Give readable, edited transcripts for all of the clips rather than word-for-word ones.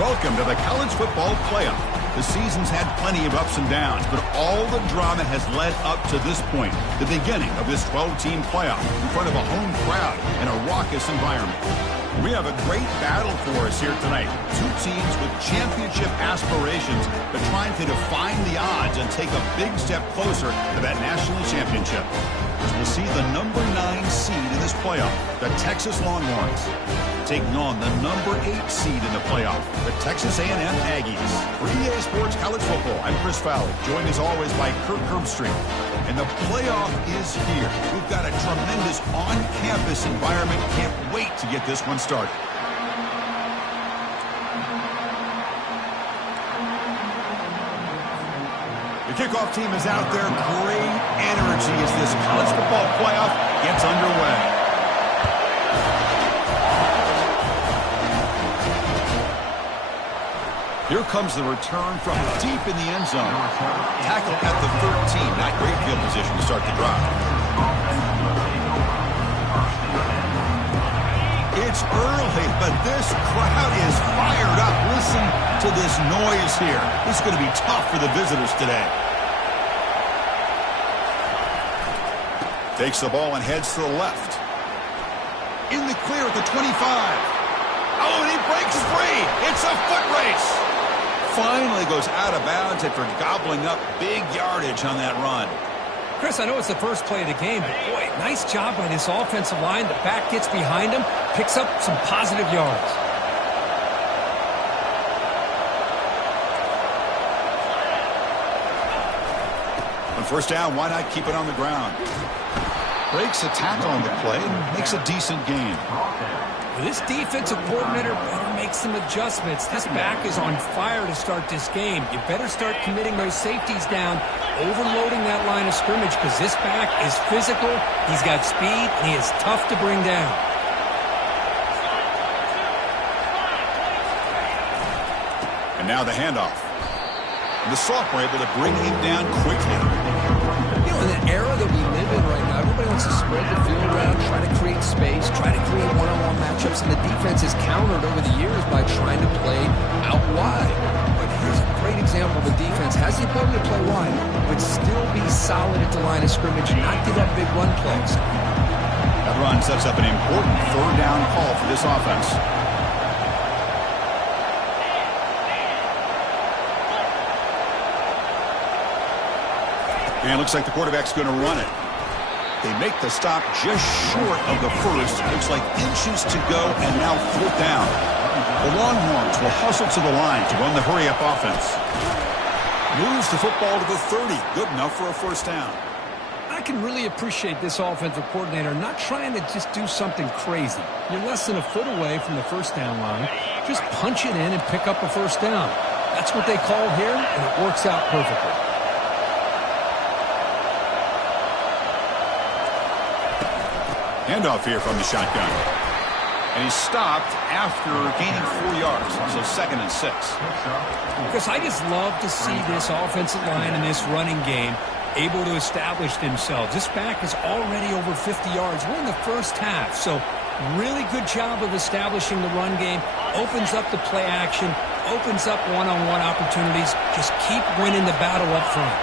Welcome to the college football playoff. The season's had plenty of ups and downs, but all the drama has led up to this point, the beginning of this 12-team playoff in front of a home crowd in a raucous environment. We have a great battle for us here tonight. Two teams with championship aspirations, but trying to define the odds and take a big step closer to that national championship. As we'll see the number 9 seed in this playoff, the Texas Longhorns, taking on the number 8 seed in the playoff, the Texas A&M Aggies. For EA Sports College Football, I'm Chris Fowler, joined as always by Kirk Herbstreit. And the playoff is here. We've got a tremendous on-campus environment. Can't wait to get this one started. The kickoff team is out there. Great energy as this college football playoff gets underway. Here comes the return from deep in the end zone. Tackle at the 13. Not great field position to start the drive. It's early, but this crowd is fired up. Listen to this noise here. This is going to be tough for the visitors today. Takes the ball and heads to the left. In the clear at the 25. Oh, and he breaks free. It's a foot race. Finally goes out of bounds after gobbling up big yardage on that run. Chris, I know it's the first play of the game, but boy, nice job by this offensive line. The back gets behind him, picks up some positive yards. On first down, why not keep it on the ground? Breaks a tackle on the play and makes a decent gain. This defensive coordinator better make some adjustments. This back is on fire to start this game. You better start committing those safeties down, overloading that line of scrimmage, because this back is physical, he's got speed, and he is tough to bring down. And now the handoff. And the sophomore able to bring him down quickly. You know, in the era that we live in right now, everybody wants to spread the field around, try to create space, try to create one-on-one matchups, and the defense is countered over the years by trying to play out wide. But here's a great example of a defense has the ability to play wide, but still be solid at the line of scrimmage and not give up big run plays. That run sets up an important third down call for this offense. And it looks like the quarterback's going to run it. They make the stop just short of the first. Looks like inches to go, and now fourth down. The Longhorns will hustle to the line to run the hurry-up offense. Moves the football to the 30. Good enough for a first down. I can really appreciate this offensive coordinator not trying to just do something crazy. You're less than a foot away from the first down line. Just punch it in and pick up a first down. That's what they call here, and it works out perfectly. Handoff here from the shotgun. And he's stopped after gaining 4 yards. So 2nd and 6. Chris, I just love to see this offensive line and this running game able to establish themselves. This back is already over 50 yards. We're in the first half. So really good job of establishing the run game. Opens up the play action. Opens up one-on-one opportunities. Just keep winning the battle up front.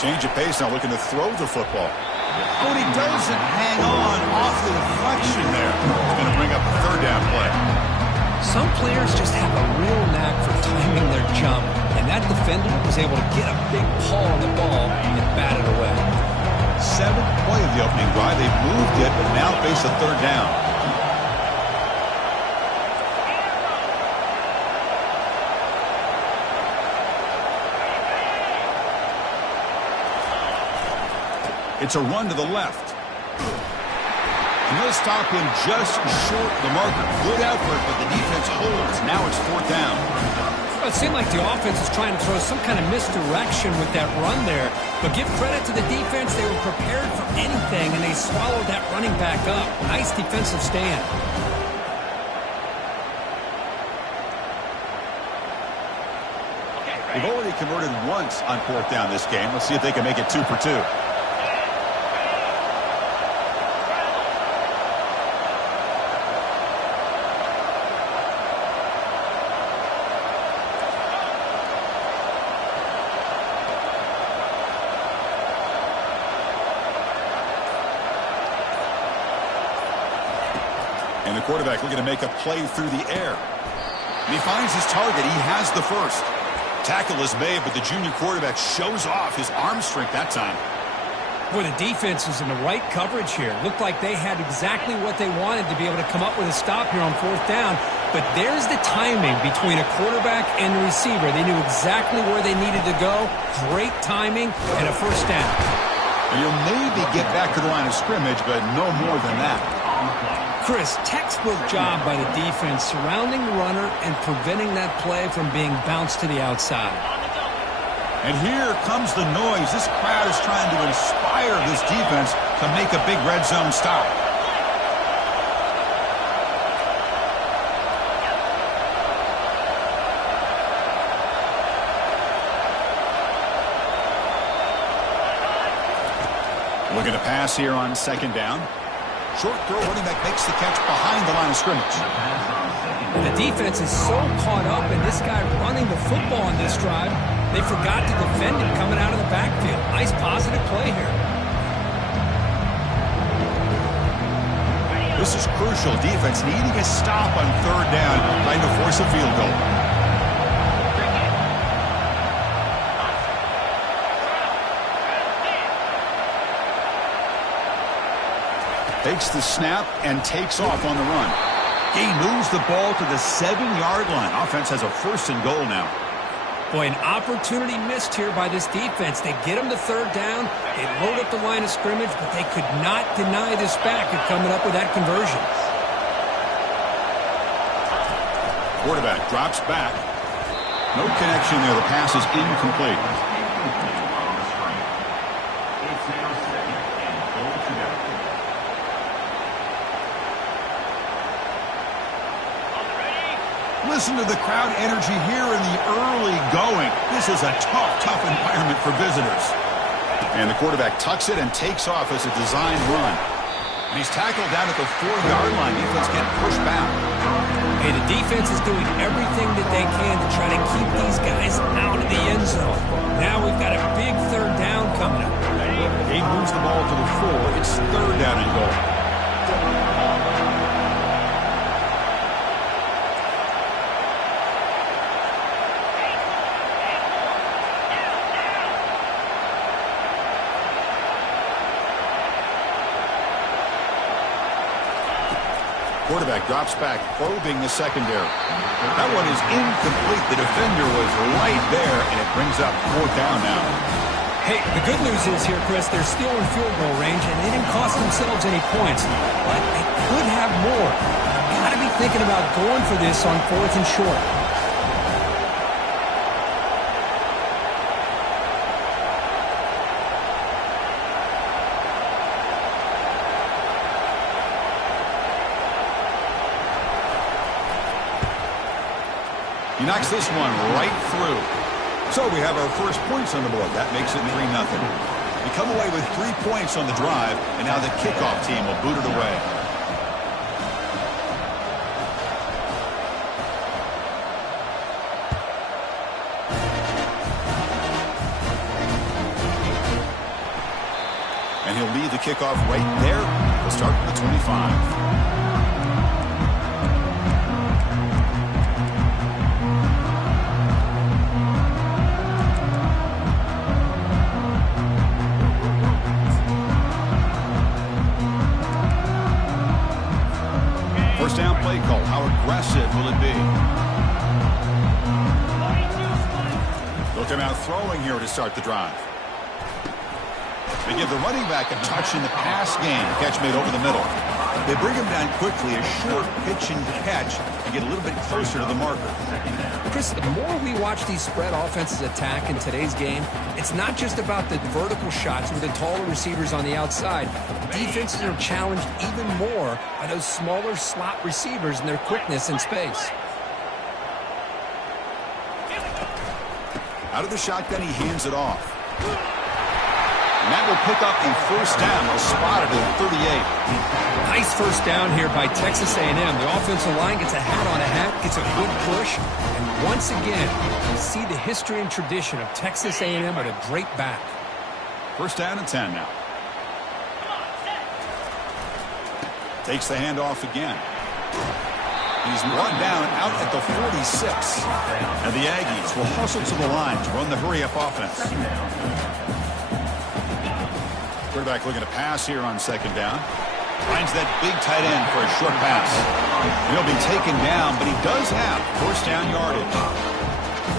Change of pace now, looking to throw the football. But he doesn't hang on off the deflection there. He's going to bring up a third down play. Some players just have a real knack for timing their jump, and that defender was able to get a big paw on the ball and bat it away. 7th play of the opening drive. They've moved it, but now face a third down. It's a run to the left. And he'll stop him just short of the marker. Good effort, but the defense holds. Now it's 4th down. Well, it seemed like the offense is trying to throw some kind of misdirection with that run there. But give credit to the defense. They were prepared for anything, and they swallowed that running back up. Nice defensive stand. They've already converted once on 4th down this game. Let's see if they can make it 2 for 2. And the quarterback looking to make a play through the air. And he finds his target. He has the first. Tackle is made, but the junior quarterback shows off his arm strength that time. Boy, the defense is in the right coverage here. Looked like they had exactly what they wanted to be able to come up with a stop here on 4th down. But there's the timing between a quarterback and the receiver. They knew exactly where they needed to go. Great timing and a first down. And you'll maybe get back to the line of scrimmage, but no more than that. Chris, textbook job by the defense surrounding the runner and preventing that play from being bounced to the outside. And here comes the noise. This crowd is trying to inspire this defense to make a big red zone stop. Looking to pass here on 2nd down. Short throw, running back makes the catch behind the line of scrimmage. The defense is so caught up in this guy running the football on this drive, they forgot to defend him coming out of the backfield. Nice positive play here. This is crucial. Defense needing a stop on 3rd down, trying to force a field goal. Takes the snap and takes off on the run. He moves the ball to the 7-yard line. Offense has a 1st and goal now. Boy, an opportunity missed here by this defense. They get him to 3rd down. They load up the line of scrimmage, but they could not deny this backer coming up with that conversion. Quarterback drops back. No connection there. The pass is incomplete. Listen to the crowd energy here in the early going. This is a tough environment for visitors. And the quarterback tucks it and takes off as a designed run. And he's tackled down at the 4-yard line. Defense getting pushed back. Hey, the defense is doing everything that they can to try to keep these guys out of the end zone. Now we've got a big 3rd down coming up. He moves the ball to the 4. It's 3rd down and goal. Quarterback drops back, probing the secondary. That one is incomplete. The defender was right there, and it brings up 4th down now. Hey, the good news is here, Chris, they're still in field goal range, and they didn't cost themselves any points. But they could have more. Got to be thinking about going for this on 4th and short. He knocks this one right through. So we have our first points on the board. That makes it 3-0. We come away with 3 points on the drive, and now the kickoff team will boot it away. And he'll lead the kickoff right there. We'll start at the 25. Down play call. How aggressive will it be? Looking out throwing here to start the drive. They give the running back a touch in the pass game. Catch made over the middle. They bring him down quickly, a short pitch and catch, and get a little bit closer to the marker. Chris, the more we watch these spread offenses attack in today's game, it's not just about the vertical shots with the taller receivers on the outside. Defenses are challenged even more by those smaller slot receivers and their quickness in space. Out of the shotgun, he hands it off. And that will pick up a first down. They'll spot it at 38. Nice first down here by Texas A&M. The offensive line gets a hat on a hat, gets a good push. And once again, you see the history and tradition of Texas A&M at a great back. First down and 10 now. Takes the handoff again. He's brought down out at the 46. And the Aggies will hustle to the line to run the hurry-up offense. Quarterback looking to pass here on second down. Finds that big tight end for a short pass. He'll be taken down, but he does have first down yardage.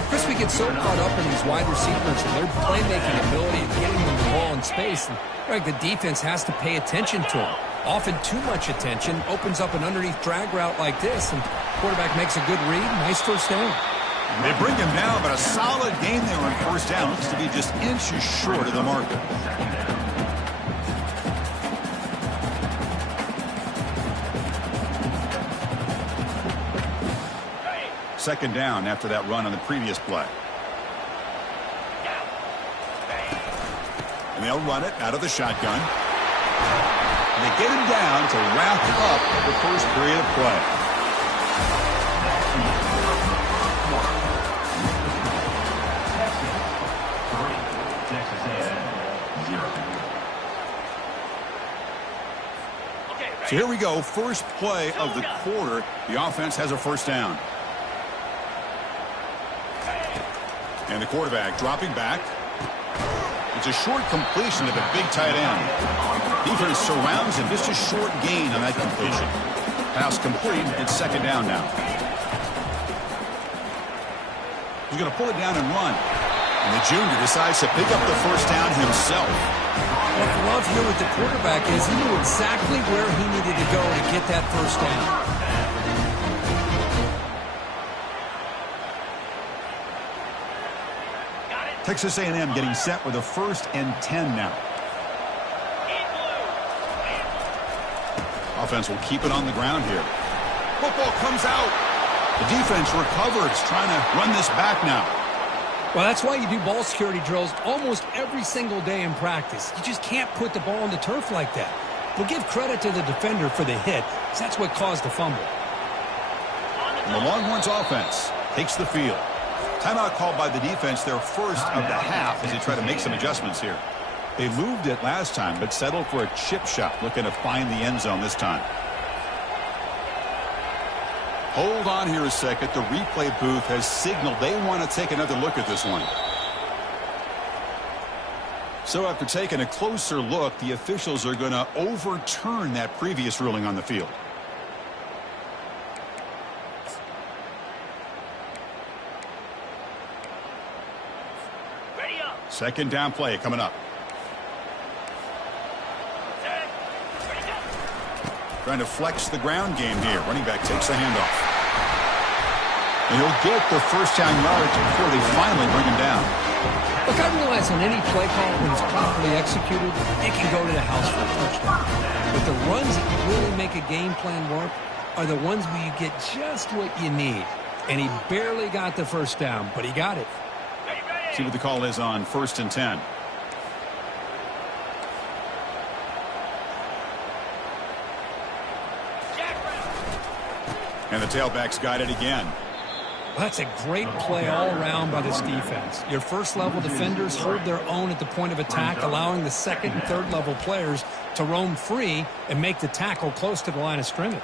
Chris, we get so caught up in these wide receivers and their playmaking ability and getting them the ball in space. And like the defense has to pay attention to them. Often too much attention opens up an underneath drag route like this, and quarterback makes a good read. Nice first down. They bring him down, but a solid gain there on first down. Looks to be just inches short of the marker. Second down after that run on the previous play. And they'll run it out of the shotgun. And they get him down to wrap up the first period of play. Texas A&M 0. So here we go. First play of the quarter. The offense has a first down. And the quarterback dropping back. It's a short completion to the big tight end. Defense surrounds him. Just a short gain on that completion. Pass complete. It's second down now. He's going to pull it down and run. And the junior decides to pick up the first down himself. What I love here with the quarterback is he knew exactly where he needed to go to get that first down. Texas A&M getting set with a 1st and 10 now. Offense will keep it on the ground here. Football comes out. The defense recovers, trying to run this back now. Well, that's why you do ball security drills almost every single day in practice. You just can't put the ball on the turf like that. But give credit to the defender for the hit, because that's what caused the fumble. And the Longhorns offense takes the field. Timeout called by the defense, their first of the half, as they try to make some adjustments here. They moved it last time, but settled for a chip shot, looking to find the end zone this time. Hold on here a second. The replay booth has signaled they want to take another look at this one. So after taking a closer look, the officials are going to overturn that previous ruling on the field. Second down play coming up. Trying to flex the ground game here. Running back takes the handoff. And he'll get the first down yardage before they finally bring him down. Look, I realize on any play call, when it's properly executed, it can go to the house for a touchdown. But the runs that really make a game plan work are the ones where you get just what you need. And he barely got the first down, but he got it. See what the call is on 1st and 10. And the tailback's got it again. Well, that's a great play all around by this defense. Your first-level defenders hold their own at the point of attack, allowing the second and third-level players to roam free and make the tackle close to the line of scrimmage.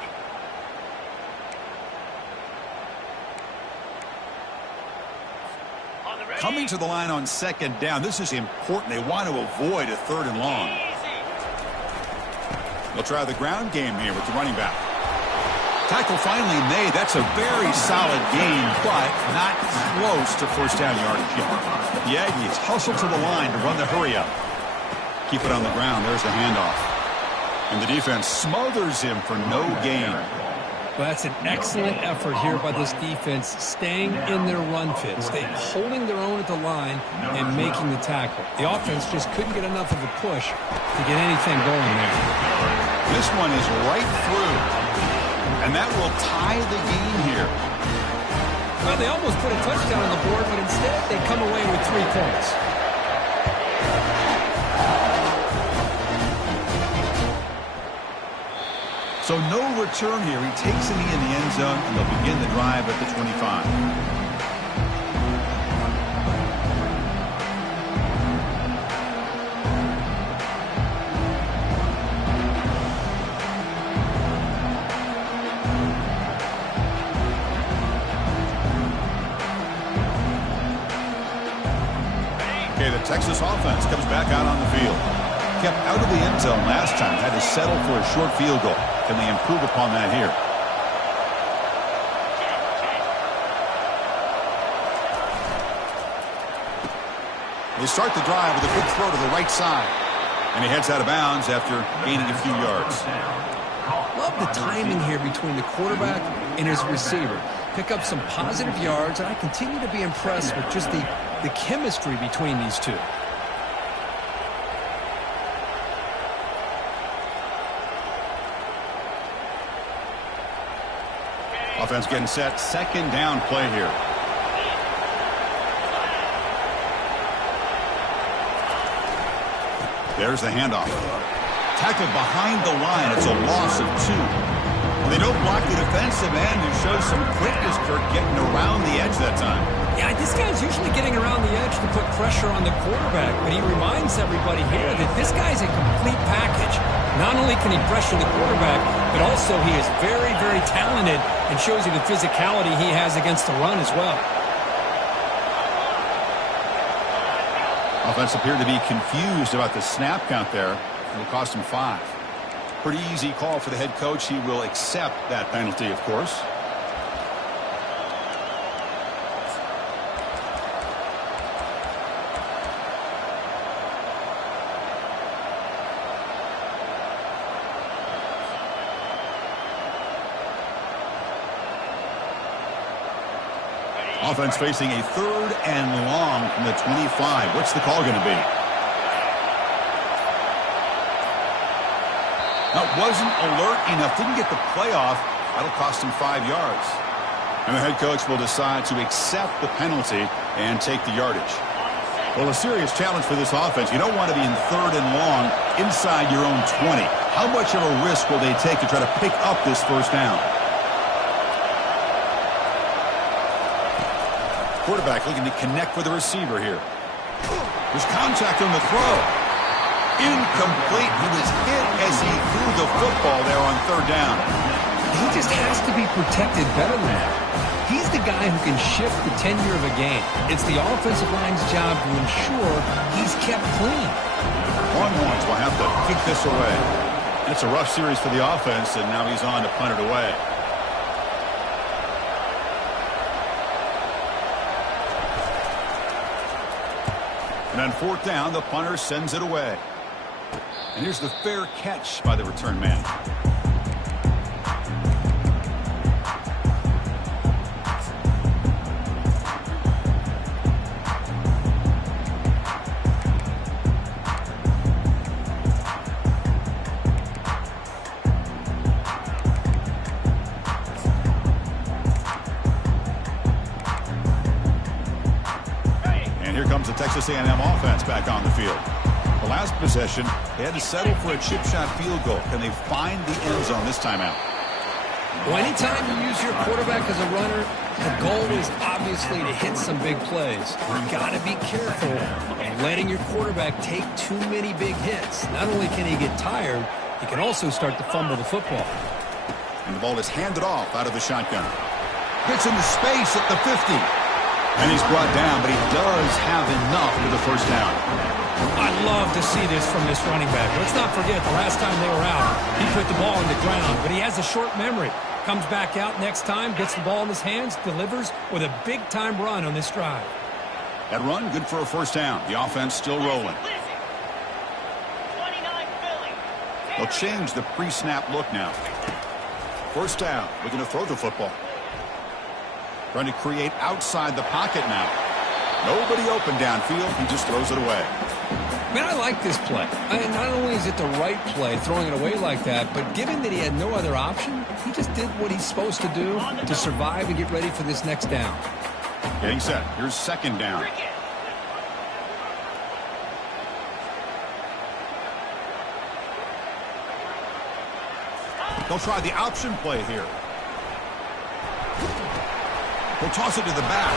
Coming to the line on second down. This is important. They want to avoid a 3rd and long. They'll try the ground game here with the running back. Tackle finally made. That's a very solid gain, but not close to first down yardage yet. The Aggies hustle to the line to run the hurry up. Keep it on the ground. There's the handoff. And the defense smothers him for no gain. Well, that's an excellent effort here by this defense, staying in their run fits. They holding their own at the line and making the tackle. The offense just couldn't get enough of a push to get anything going there. This one is right through, and that will tie the game here. Well, they almost put a touchdown on the board, but instead they come away with 3 points. So no return here. He takes a knee in the end zone, and they'll begin the drive at the 25. Okay, the Texas offense comes back out on the field. Kept out of the end zone last time. Had to settle for a short field goal. Can they improve upon that here? They start the drive with a good throw to the right side. And he heads out of bounds after gaining a few yards. Love the timing here between the quarterback and his receiver. Pick up some positive yards, and I continue to be impressed with just the chemistry between these two. Offense getting set. Second down play here. There's the handoff. Tackled behind the line. It's a loss of 2. And they don't block the defensive end, who shows some quickness, Kirk, getting around the edge that time. Yeah, this guy's usually getting around the edge to put pressure on the quarterback, but he reminds everybody here that this guy's a complete package. Not only can he pressure the quarterback, but also he is very, very talented and shows you the physicality he has against the run as well. Offense appeared to be confused about the snap count there. It'll cost him 5. Pretty easy call for the head coach. He will accept that penalty, of course. Offense facing a 3rd and long from the 25. What's the call going to be? That wasn't alert enough. Didn't get the play off. That'll cost him 5 yards. And the head coach will decide to accept the penalty and take the yardage. Well, a serious challenge for this offense. You don't want to be in 3rd and long inside your own 20. How much of a risk will they take to try to pick up this first down? Quarterback looking to connect with the receiver here. There's contact on the throw. Incomplete. He was hit as he threw the football there on 3rd down. He just has to be protected better than that. He's the guy who can shift the tenure of a game. It's the offensive line's job to ensure he's kept clean. Longhorns will have to kick this away. It's a rough series for the offense, and now he's on to punt it away. And on 4th down, the punter sends it away. And here's the fair catch by the return man. The Texas A&M offense back on the field. The last possession, they had to settle for a chip shot field goal. Can they find the end zone this time out? Well, anytime you use your quarterback as a runner, the goal is obviously to hit some big plays. You've got to be careful of letting your quarterback take too many big hits. Not only can he get tired, he can also start to fumble the football. And the ball is handed off out of the shotgun. Gets into space at the 50. And he's brought down, but he does have enough for the first down. I'd love to see this from this running back. Let's not forget, the last time they were out, he put the ball on the ground, but he has a short memory. Comes back out next time, gets the ball in his hands, delivers with a big-time run on this drive. That run, good for a first down. The offense still rolling. They'll change the pre-snap look now. First down, looking to throw the football. Trying to create outside the pocket now. Nobody open downfield. He just throws it away. Man, I like this play. Not only is it the right play, throwing it away like that, but given that he had no other option, he just did what he's supposed to do to survive and get ready for this next down. Getting set. Here's 2nd down. They'll try the option play here. He'll toss it to the back.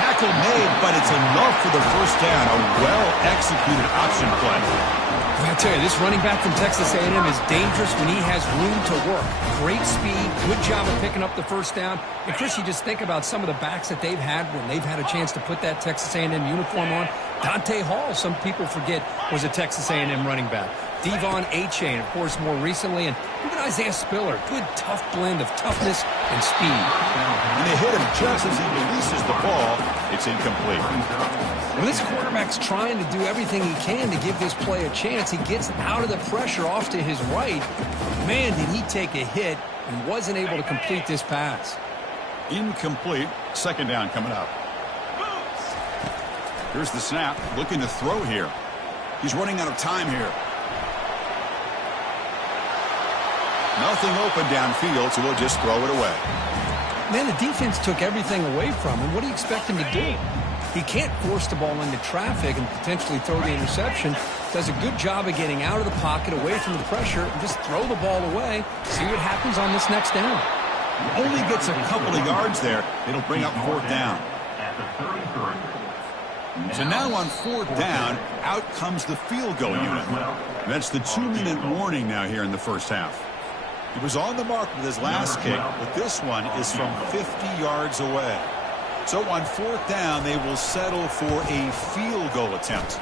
Tackle made, but it's enough for the first down. A well-executed option play. I tell you, this running back from Texas A&M is dangerous when he has room to work. Great speed, good job of picking up the first down. And, Chris, you just think about some of the backs that they've had when they've had a chance to put that Texas A&M uniform on. Dante Hall, some people forget, was a Texas A&M running back. Devon Achane, of course, more recently. And even Isaiah Spiller, good, tough blend of toughness and speed. And they hit him just as he releases the ball. It's incomplete. Well, this quarterback's trying to do everything he can to give this play a chance. He gets out of the pressure off to his right. Man, did he take a hit and wasn't able to complete this pass. Incomplete. Second down coming up. Here's the snap. Looking to throw here. He's running out of time here. Nothing open downfield, so we'll just throw it away. Man, the defense took everything away from him. What do you expect him to do? He can't force the ball into traffic and potentially throw the interception. Does a good job of getting out of the pocket, away from the pressure, and just throw the ball away. See what happens on this next down. Only gets a couple of yards there. It'll bring up fourth down. So now on fourth down, out comes the field goal unit. That's the 2-minute warning now here in the first half. He was on the mark with his last kick, but this one is from 50 yards away. So on fourth down, they will settle for a field goal attempt.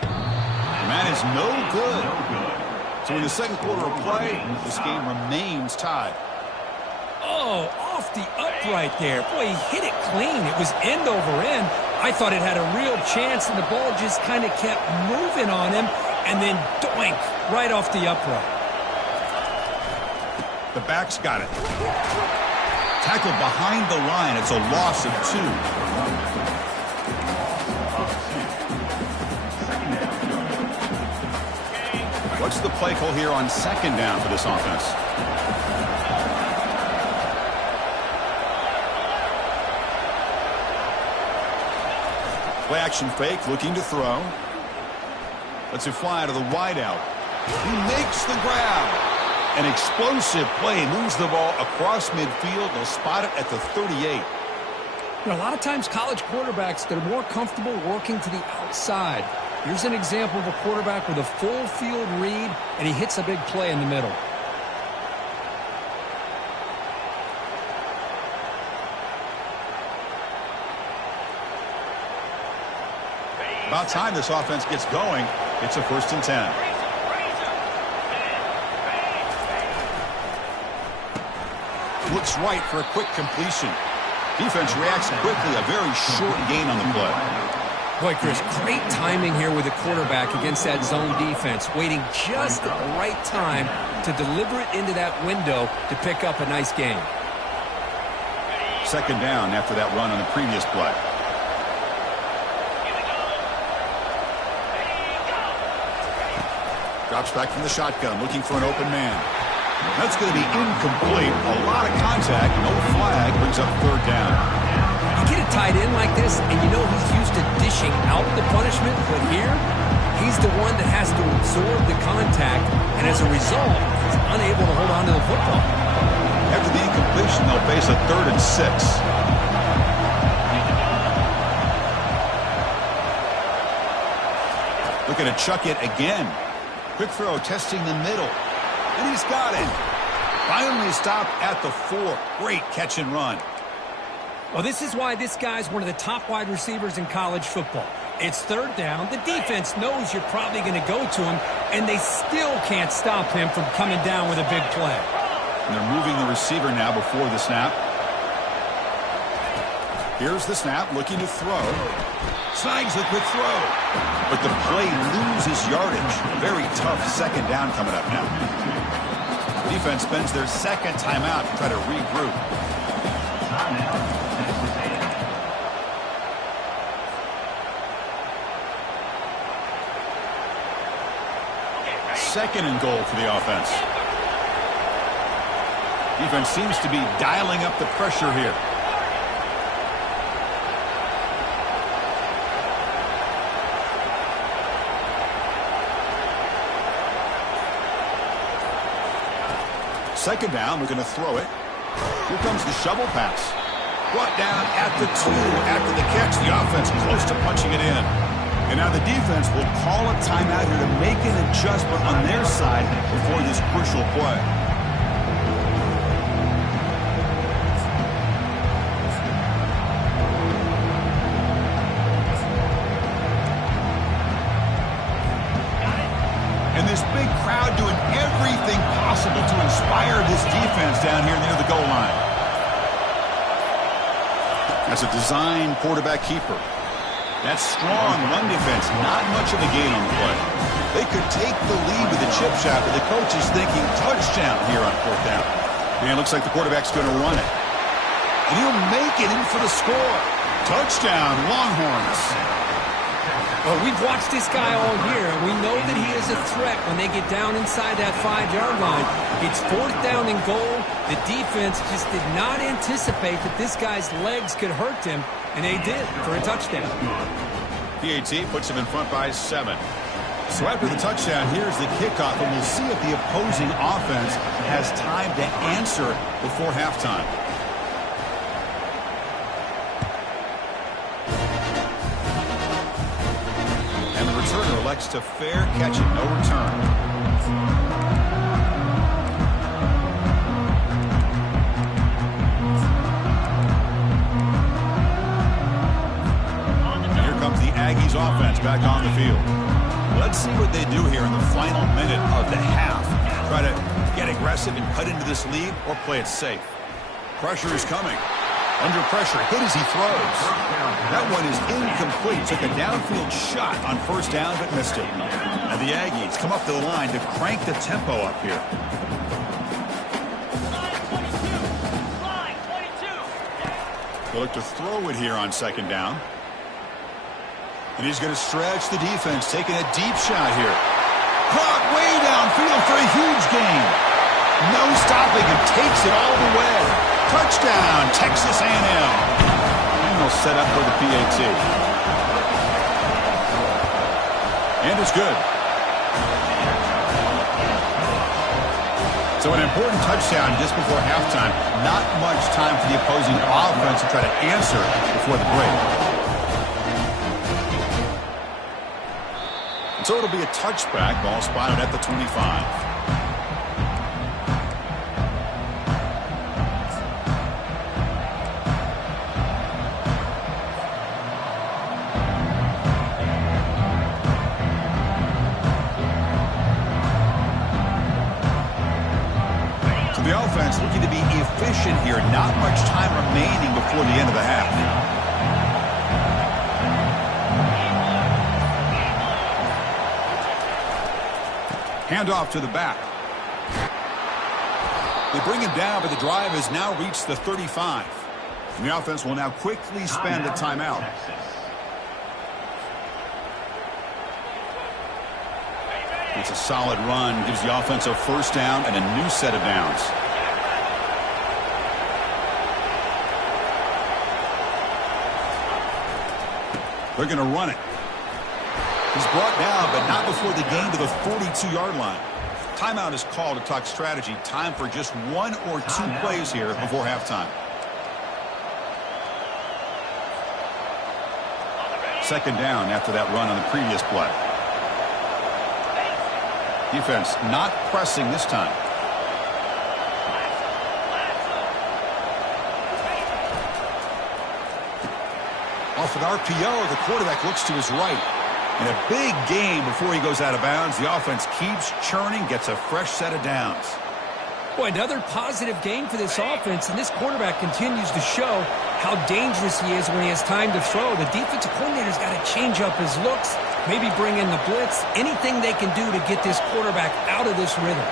And that is no good. So in the second quarter of play, this game remains tied. Oh, off the upright there. Boy, he hit it clean. It was end over end. I thought it had a real chance, and the ball just kind of kept moving on him, and then doink, right off the upright. The back's got it. Tackled behind the line. It's a loss of 2. What's the play call here on second down for this offense? Play action fake, looking to throw. Lets it fly to the wideout. He makes the grab. An explosive play, moves the ball across midfield. They'll spot it at the 38. You know, a lot of times college quarterbacks, they're more comfortable working to the outside. Here's an example of a quarterback with a full field read, and he hits a big play in the middle. About time this offense gets going. It's a 1st and 10. Looks right for a quick completion. Defense reacts quickly. A very short gain on the play. Boy, Chris, great timing here with the quarterback against that zone defense, waiting just at the right time to deliver it into that window to pick up a nice gain. Second down after that run on the previous play. Drops back from the shotgun, looking for an open man. That's going to be incomplete. A lot of contact. No flag. Brings up third down. You get a tight end like this, and you know he's used to dishing out the punishment, but here, he's the one that has to absorb the contact, and as a result, he's unable to hold on to the football. After the incompletion, they'll face a 3rd and 6. Looking to chuck it again. Quick throw, testing the middle. And he's got it. Finally stopped at the 4. Great catch and run. Well, this is why this guy's one of the top wide receivers in college football. It's third down. The defense knows you're probably going to go to him, and they still can't stop him from coming down with a big play. And they're moving the receiver now before the snap. Here's the snap, looking to throw. Snags the quick throw. But the play loses yardage. Very tough second down coming up now. Defense spends their second timeout to try to regroup. Second and goal for the offense. Defense seems to be dialing up the pressure here. Second down, we're going to throw it. Here comes the shovel pass. Brought down at the 2 after the catch. The offense close to punching it in. And now the defense will call a timeout here to make an adjustment on their side before this crucial play. And this big crowd doing everything possible to inspire this defense down here near the goal line. That's a design quarterback keeper. That strong run defense, not much of a gain on the play. They could take the lead with a chip shot, but the coach is thinking touchdown here on 4th down. And it looks like the quarterback's going to run it. And he'll make it in for the score. Touchdown, Longhorns. Well, we've watched this guy all year, and we know that he is a threat when they get down inside that 5-yard line. It's 4th down and goal. The defense just did not anticipate that this guy's legs could hurt him, and they did for a touchdown. PAT puts him in front by 7. So after the touchdown, here's the kickoff, and we'll see if the opposing offense has time to answer before halftime. And the returner elects to fair catch it, no return. Aggies offense back on the field. Let's see what they do here in the final minute of the half. Try to get aggressive and cut into this lead or play it safe. Pressure is coming. Under pressure, hit as he throws. That one is incomplete. Took a downfield shot on 1st down but missed it. And the Aggies come up to the line to crank the tempo up here. They look to throw it here on 2nd down. And he's going to stretch the defense, taking a deep shot here. Caught way downfield for a huge gain. No stopping him, takes it all the way. Touchdown, Texas A&M. And they'll set up for the PAT. And it's good. So an important touchdown just before halftime. Not much time for the opposing offense to try to answer before the break. So it'll be a touchback. Ball spotted at the 25. So the offense looking to be efficient here. Not much time remaining before the end of the half. Handoff to the back. They bring him down, but the drive has now reached the 35. And the offense will now quickly spend a timeout. It's a solid run. Gives the offense a 1st down and a new set of downs. They're going to run it. He's brought down, but not before the gain to the 42-yard line. Timeout is called to talk strategy. Time for just 1 or 2 plays here before halftime. 2nd down after that run on the previous play. Defense not pressing this time. Off an RPO, the quarterback looks to his right. And a big gain before he goes out of bounds. The offense keeps churning, gets a fresh set of downs. Boy, another positive game for this offense, and this quarterback continues to show how dangerous he is when he has time to throw. The defensive coordinator's got to change up his looks, maybe bring in the blitz, anything they can do to get this quarterback out of this rhythm.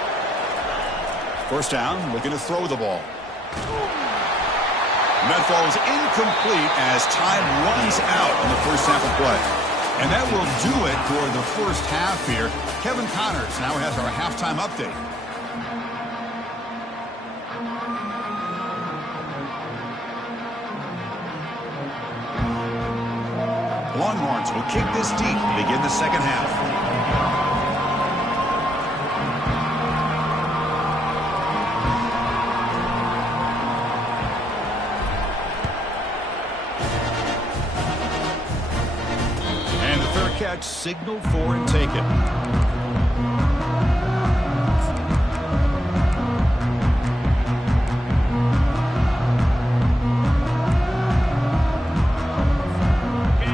1st down, looking to throw the ball. And that ball is incomplete as time runs out on the 1st half of play. And that will do it for the 1st half here. Kevin Connors now has our halftime update. Longhorns will kick this deep to begin the 2nd half. offense signal for and take it.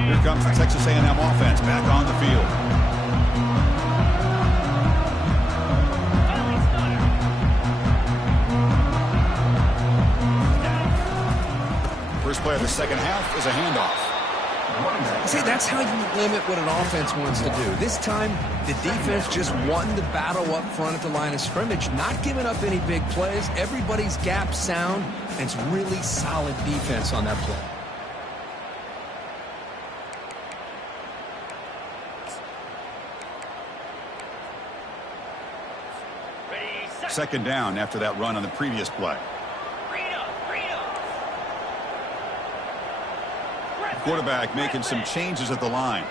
Here comes the Texas A&M offense back on the field. First play of the second half is a handoff. See, that's how you limit what an offense wants to do. This time, the defense just won the battle up front at the line of scrimmage, not giving up any big plays. Everybody's gap sound, and it's really solid defense on that play. Second down after that run on the previous play. Quarterback making some changes at the line.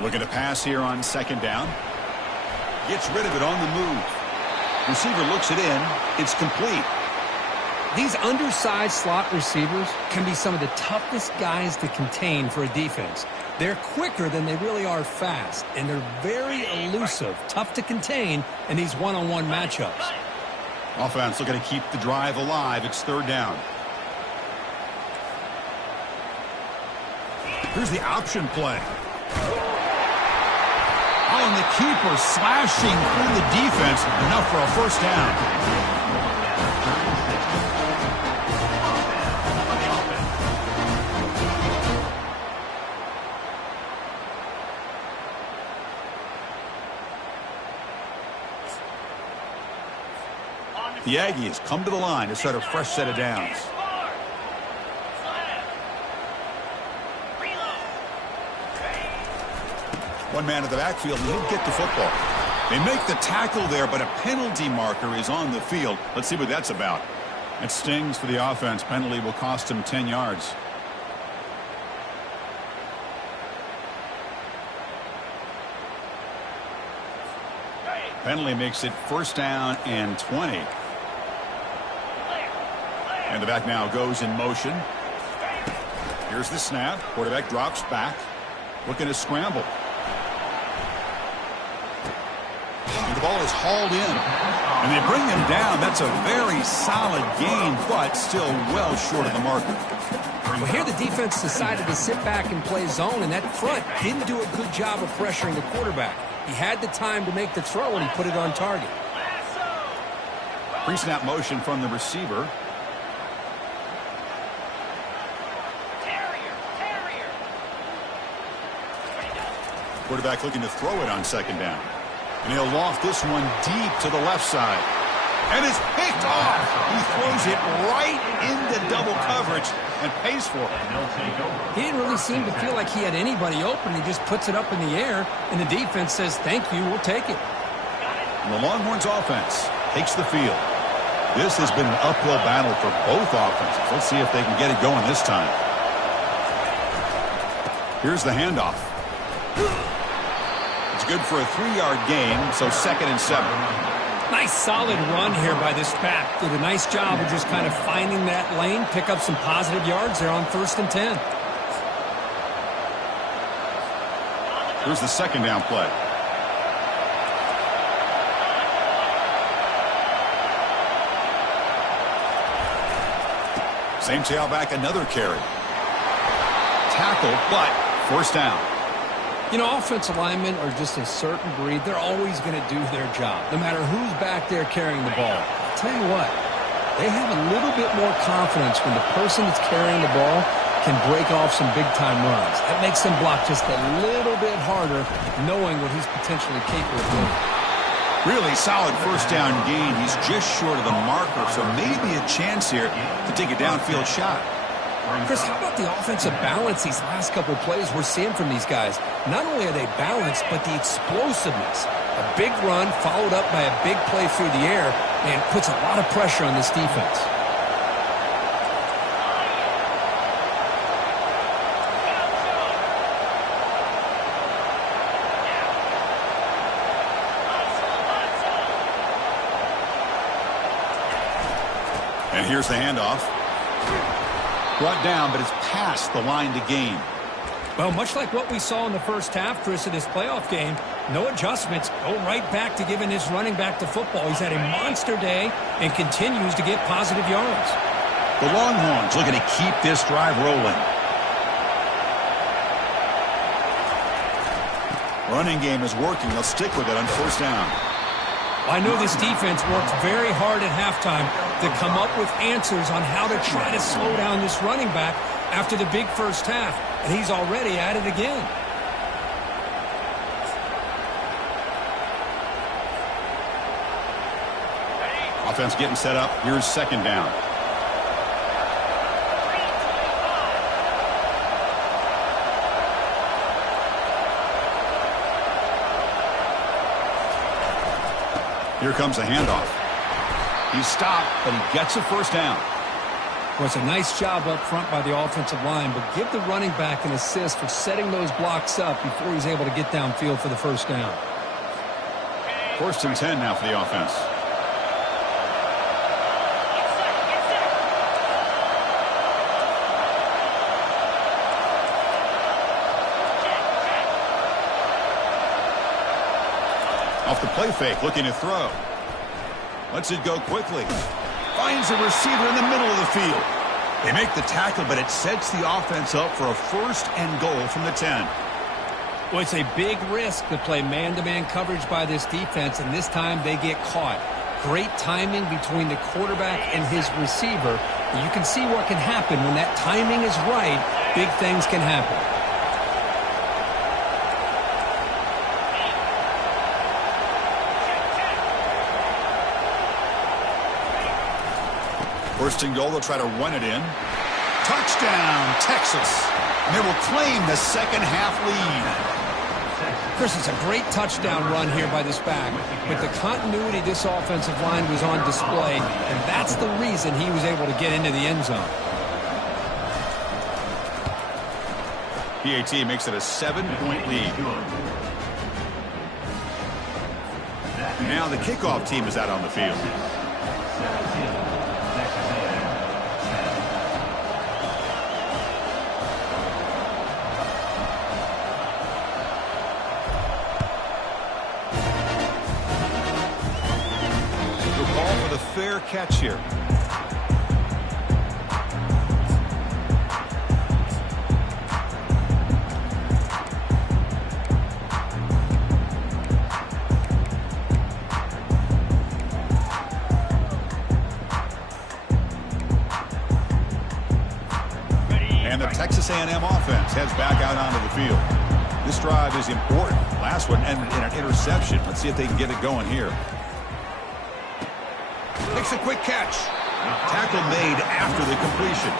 Looking to pass here on second down. Gets rid of it on the move. Receiver looks it in. It's complete. These undersized slot receivers can be some of the toughest guys to contain for a defense. They're quicker than they really are fast, and they're very elusive, tough to contain in these one-on-one matchups. Offense looking to keep the drive alive. It's third down. Here's the option play. Oh, and the keeper slashing through the defense. Enough for a first down. The Aggies come to the line to start a fresh set of downs. One man at the backfield, and he'll get the football. They make the tackle there, but a penalty marker is on the field. Let's see what that's about. It stings for the offense. Penalty will cost him 10 yards. Penalty makes it first down and 20. And the back now goes in motion. Here's the snap. Quarterback drops back. Looking to scramble. And the ball is hauled in. And they bring him down. That's a very solid gain, but still well short of the marker. Well, here the defense decided to sit back and play zone, and that front didn't do a good job of pressuring the quarterback. He had the time to make the throw, and he put it on target. Pre-snap motion from the receiver. Quarterback looking to throw it on second down. And he'll loft this one deep to the left side. And it's picked off. He throws it right into double coverage and pays for it. He didn't really seem to feel like he had anybody open. He just puts it up in the air, and the defense says, thank you, we'll take it. And the Longhorns offense takes the field. This has been an uphill battle for both offenses. Let's see if they can get it going this time. Here's the handoff. It's good for a 3-yard gain, so 2nd and 7. Nice solid run here by this back. Did a nice job of just kind of finding that lane, pick up some positive yards there on 1st and 10. Here's the second down play. Same tailback, another carry. Tackle, but first down. You know, offensive linemen are just a certain breed. They're always going to do their job, no matter who's back there carrying the ball. I'll tell you what, they have a little bit more confidence when the person that's carrying the ball can break off some big-time runs. That makes them block just a little bit harder, knowing what he's potentially capable of doing. Really solid first down gain. He's just short of the marker, so maybe a chance here to take a downfield shot. Chris, how about the offensive balance these last couple of plays we're seeing from these guys? Not only are they balanced, but the explosiveness. A big run followed up by a big play through the air, and puts a lot of pressure on this defense. And here's the handoff. Brought down, but it's past the line to gain. Well, much like what we saw in the first half, Chris, of this playoff game, no adjustments. Go right back to giving his running back to football. He's had a monster day and continues to get positive yards. The Longhorns looking to keep this drive rolling. Running game is working. They'll stick with it on first down. I know this defense worked very hard at halftime to come up with answers on how to try to slow down this running back after the big first half, and he's already at it again. Offense getting set up. Here's second down. Here comes a handoff. He's stopped, but he gets a first down. Well, it's a nice job up front by the offensive line, but give the running back an assist for setting those blocks up before he's able to get downfield for the first down. First and 10 now for the offense. Off the play fake, looking to throw. Lets it go quickly. Finds a receiver in the middle of the field. They make the tackle, but it sets the offense up for a first and goal from the 10. Well, it's a big risk to play man-to-man coverage by this defense, and this time they get caught. Great timing between the quarterback and his receiver. You can see what can happen when that timing is right. Big things can happen. First and goal, they'll try to run it in. Touchdown, Texas. And they will claim the second half lead. Chris, it's a great touchdown run here by this back. But the continuity of this offensive line was on display, and that's the reason he was able to get into the end zone. PAT makes it a 7-point lead. Now the kickoff team is out on the field. Fair catch here. And the Texas A&M offense heads back out onto the field. This drive is important. Last one ended in an interception. Let's see if they can get it going here. Makes a quick catch. Tackle made after the completion.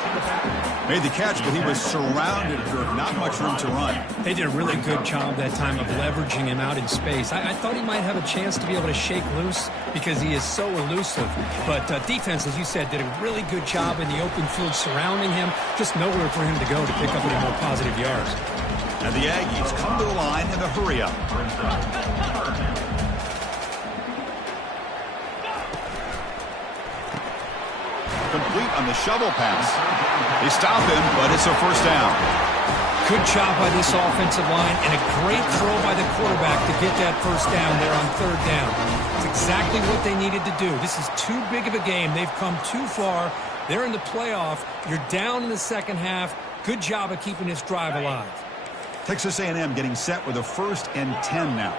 Made the catch, but he was surrounded for not much room to run. They did a really good job that time of leveraging him out in space. I thought he might have a chance to be able to shake loose because he is so elusive. But defense, as you said, did a really good job in the open field surrounding him. Just nowhere for him to go to pick up any more positive yards. And the Aggies come to the line in a hurry-up. Complete on the shovel pass. They stop him, but it's a first down. Good job by this offensive line and a great throw by the quarterback to get that first down there on third down. It's exactly what they needed to do. This is too big of a game. They've come too far. They're in the playoff. You're down in the second half. Good job of keeping this drive alive. Texas A&M getting set with a first and 10 now.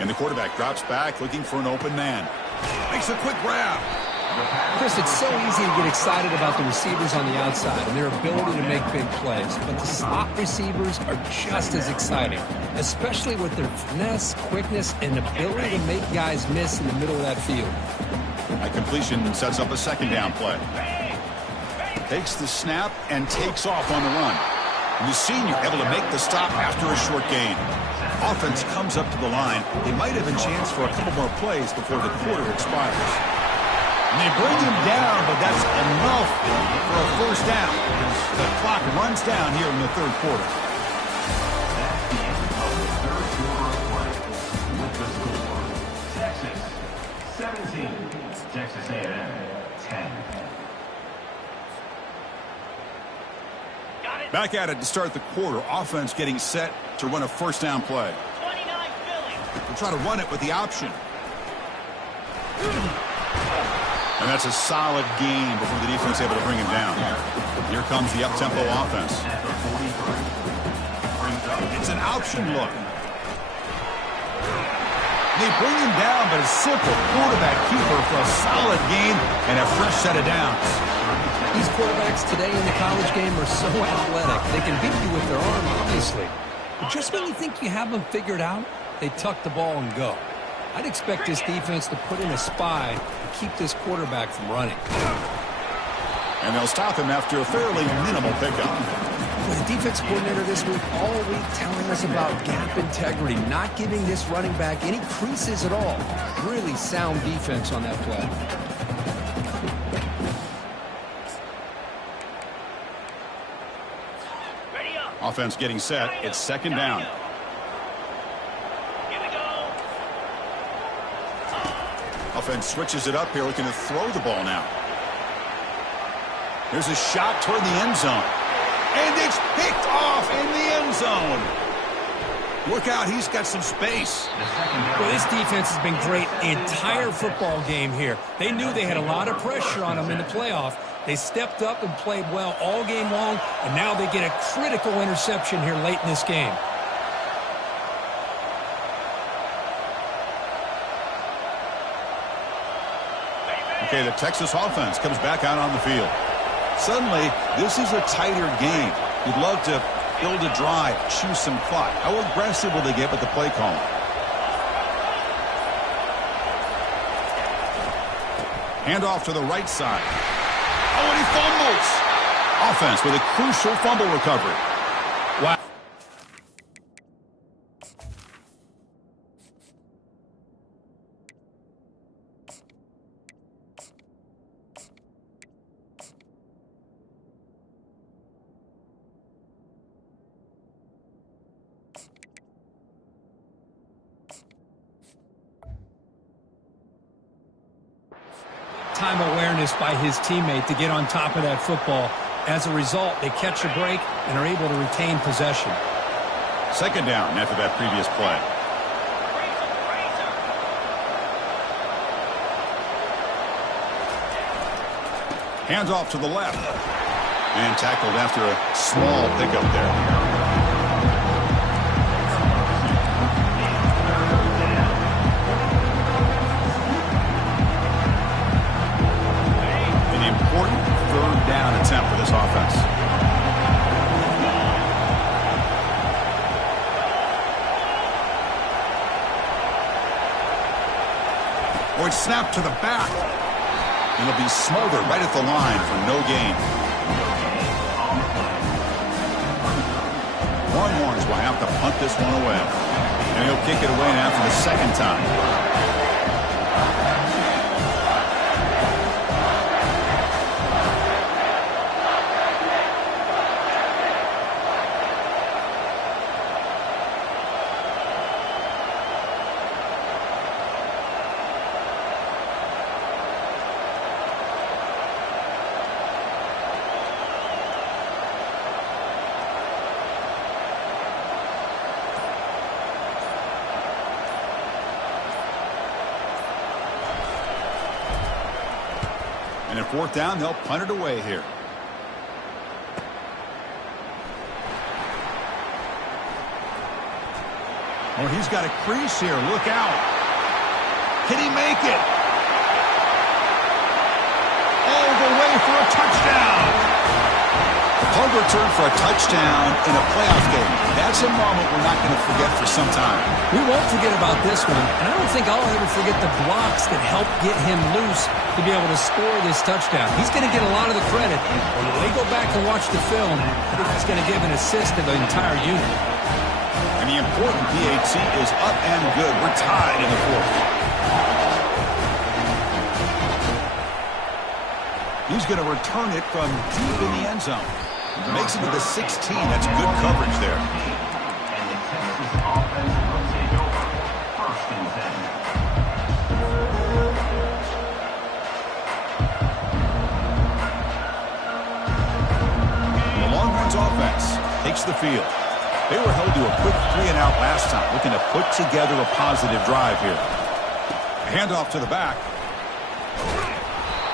And the quarterback drops back, looking for an open man. Makes a quick grab. Chris, it's so easy to get excited about the receivers on the outside and their ability to make big plays. But the slot receivers are just as exciting, especially with their finesse, quickness, and ability to make guys miss in the middle of that field. A completion sets up a second down play. Takes the snap and takes off on the run. And the senior able to make the stop after a short gain. Offense comes up to the line. They might have a chance for a couple more plays before the quarter expires. And they bring him down, but that's enough for a first down. The clock runs down here in the third quarter. Texas 17, Texas A&M, 10. Back at it to start the quarter. Offense getting set to run a first down play. 29 Philly. We'll try to run it with the option. And that's a solid gain before the defense able to bring him down. Here comes the up-tempo offense. It's an option look. They bring him down, but a simple quarterback keeper for a solid gain and a fresh set of downs. These quarterbacks today in the college game are so athletic. They can beat you with their arm, obviously. But just when you think you have them figured out, they tuck the ball and go. I'd expect this defense to put in a spy to keep this quarterback from running. And they'll stop him after a fairly minimal pickup. The defense coordinator this week all week telling us about gap integrity, not giving this running back any creases at all. Really sound defense on that play. Offense getting set. It's second down. Here we go. Offense switches it up here, looking to throw the ball now. There's a shot toward the end zone. And it's picked off in the end zone. Look out, he's got some space. Well, this defense has been great the entire football game here. They knew they had a lot of pressure on them in the playoff. They stepped up and played well all game long, and now they get a critical interception here late in this game. Okay, the Texas offense comes back out on the field. Suddenly, this is a tighter game. You'd love to build a drive, choose some clock. How aggressive will they get with the play call? Handoff to the right side. Oh, and he fumbles. Offense with a crucial fumble recovery. Wow. Time awareness by his teammate to get on top of that football. As a result, they catch a break and are able to retain possession. Second down after that previous play. Hands off to the left. And tackled after a small pickup there. Down attempt for this offense. Or it's snapped to the back. And it'll be smothered right at the line for no gain. Longhorns will have to punt this one away. And he'll kick it away now for the second time. And at fourth down, they'll punt it away here. Oh, he's got a crease here. Look out. Can he make it? All the way for a touchdown. Punt return for a touchdown in a playoff game. That's a moment we're not going to forget for some time. We won't forget about this one, and I don't think I'll ever forget the blocks that helped get him loose to be able to score this touchdown. He's going to get a lot of the credit. When they go back and watch the film, I think he's going to give an assist to the entire unit. And the important PAT is up and good. We're tied in the fourth. He's going to return it from deep in the end zone. Makes it to the 16. That's good coverage there. And the Texas offense will take over. First and 10. offense takes the field. They were held to a quick 3-and-out last time, looking to put together a positive drive here. A handoff to the back.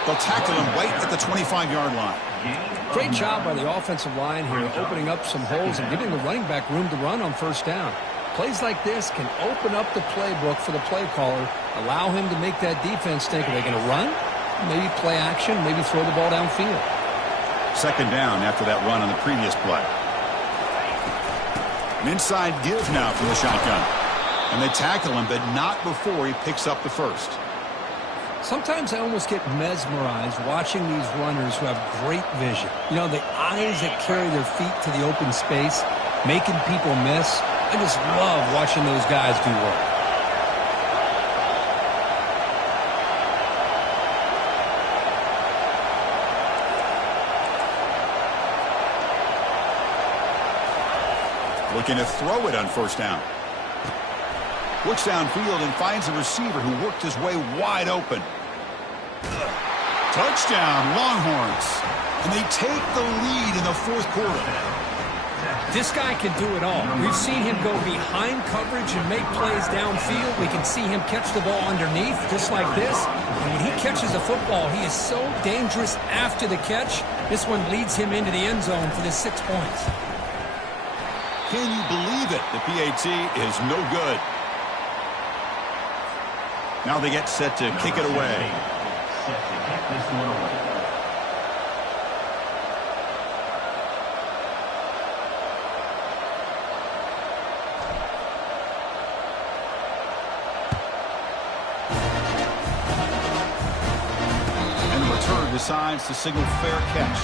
They'll tackle him right at the 25-yard line. Great job by the offensive line here, opening up some holes and giving the running back room to run on first down. Plays like this can open up the playbook for the play caller, allow him to make that defense think, are they going to run? Maybe play action, maybe throw the ball downfield. Second down after that run on the previous play. An inside give now from the shotgun. And they tackle him, but not before he picks up the first. Sometimes I almost get mesmerized watching these runners who have great vision. You know, the eyes that carry their feet to the open space, making people miss. I just love watching those guys do work. Looking to throw it on first down. Looks downfield and finds a receiver who worked his way wide open. Touchdown, Longhorns. And they take the lead in the fourth quarter. This guy can do it all. We've seen him go behind coverage and make plays downfield. We can see him catch the ball underneath, just like this. And when he catches a football, he is so dangerous after the catch. This one leads him into the end zone for the 6 points. Can you believe it? The PAT is no good. Now they get set to kick it away. Set to kick this one away. And the return decides to signal fair catch.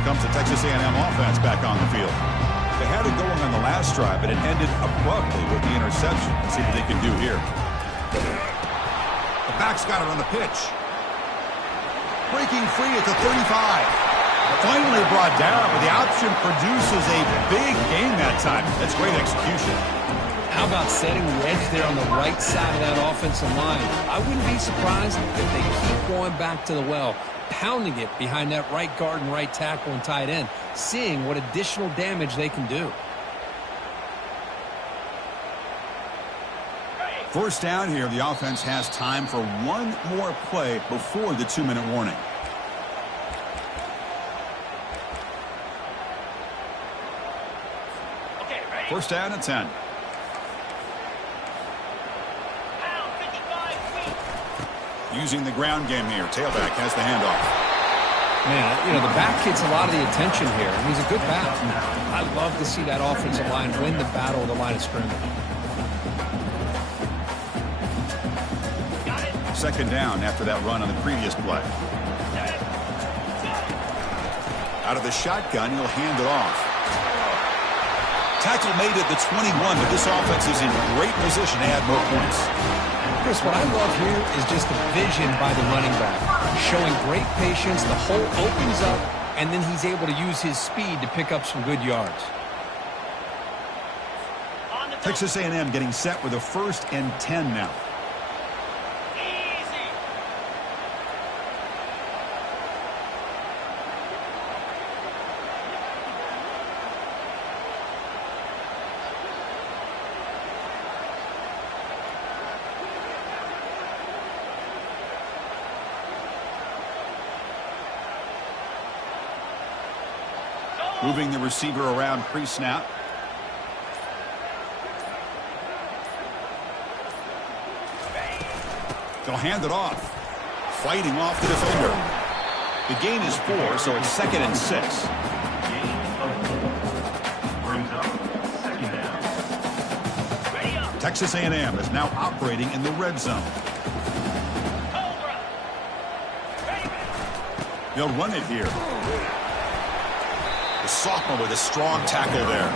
Comes the Texas A&M offense back on the field. They had it going on the last drive, but it ended abruptly with the interception. Let's see what they can do here. The back's got it on the pitch. Breaking free at the 35. Finally brought down, but the option produces a big gain that time. That's great execution. How about setting the edge there on the right side of that offensive line? I wouldn't be surprised if they keep going back to the well, pounding it behind that right guard and right tackle and tight end, seeing what additional damage they can do. First down here, the offense has time for one more play before the 2-minute warning. First down and 10. Using the ground game here. Tailback has the handoff. Man, you know, the back gets a lot of the attention here, and he's a good back. I love to see that offensive line win the battle of the line of scrimmage. Second down after that run on the previous play. Out of the shotgun, he'll hand it off. Tackle made at the 21, but this offense is in great position to add more points. Chris, what I love here is just the vision by the running back. Showing great patience, the hole opens up, and then he's able to use his speed to pick up some good yards. Texas A&M getting set with a 1st and 10 now. Moving the receiver around pre-snap. They'll hand it off. Fighting off the defender. The gain is 4, so it's 2nd and 6. Brings up second down. Texas A&M is now operating in the red zone. They'll run it here. The sophomore with a strong tackle there.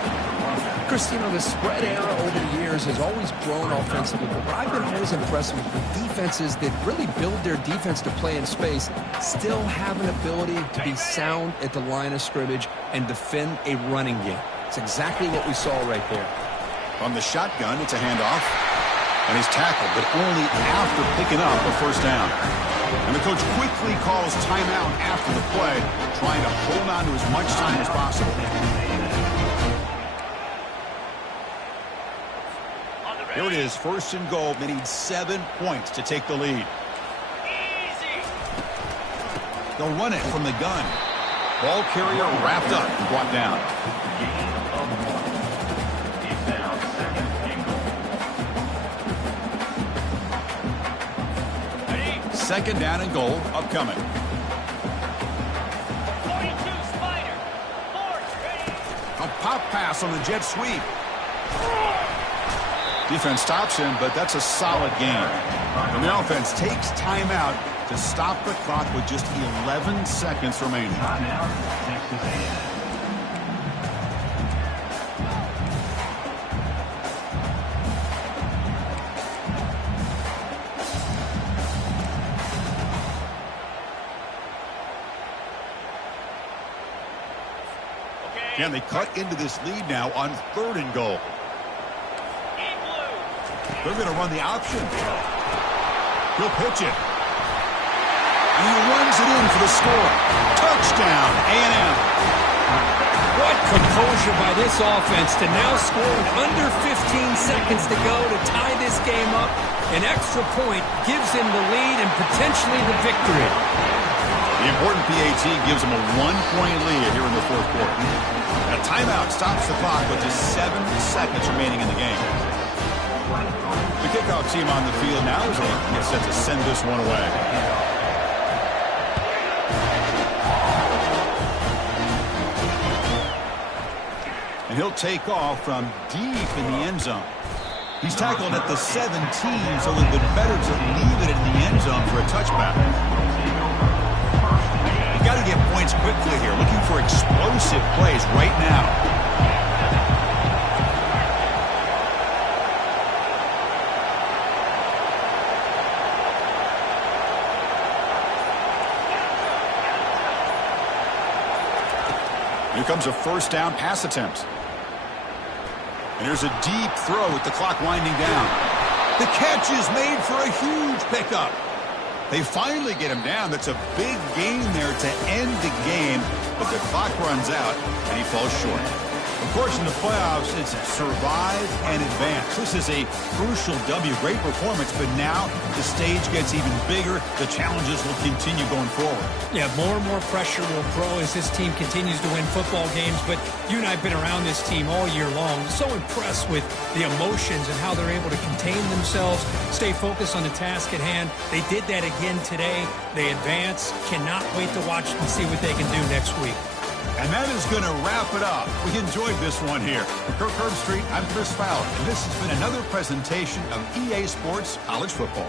Chris, you know, the spread era over the years has always grown offensively, but what I've been always impressed with defenses that really build their defense to play in space still have an ability to be sound at the line of scrimmage and defend a running game. It's exactly what we saw right there. From the shotgun, it's a handoff. And he's tackled, but only after picking up a first down. And the coach quickly calls timeout after the play, trying to hold on to as much time as possible. Here it is, first and goal. They need 7 points to take the lead. They'll run it from the gun. Ball carrier wrapped up and brought down. Second down and goal upcoming. 42 Spider. A pop pass on the jet sweep. Defense stops him, but that's a solid game. And the offense takes timeout to stop the clock with just 11 seconds remaining. Timeout, Texas A&M. Can they cut into this lead now on third and goal? They're going to run the option. He'll pitch it. And he runs it in for the score. Touchdown, A&M. What composure by this offense to now score with under 15 seconds to go to tie this game up. An extra point gives him the lead and potentially the victory. The important PAT gives them a 1-point lead here in the fourth quarter. A timeout stops the clock with just 7 seconds remaining in the game. The kickoff team on the field now as they get set to send this one away. And he'll take off from deep in the end zone. He's tackled at the 17, so it would have been better to leave it in the end zone for a touchback. Got to get points quickly here. Looking for explosive plays right now. Here comes a first down pass attempt. And here's a deep throw with the clock winding down. The catch is made for a huge pickup. They finally get him down. That's a big gain there to end the game, but the clock runs out, and he falls short. Of course, in the playoffs, it's survive and advance. This is a crucial W. Great performance, but now the stage gets even bigger. The challenges will continue going forward. Yeah, more and more pressure will grow as this team continues to win football games, but you and I have been around this team all year long. So impressed with the emotions and how they're able to contain themselves, stay focused on the task at hand. They did that again today. They advance. Cannot wait to watch and see what they can do next week. And that is going to wrap it up. We enjoyed this one here. For Kirk Herbstreit, I'm Chris Fowler, and this has been another presentation of EA Sports College Football.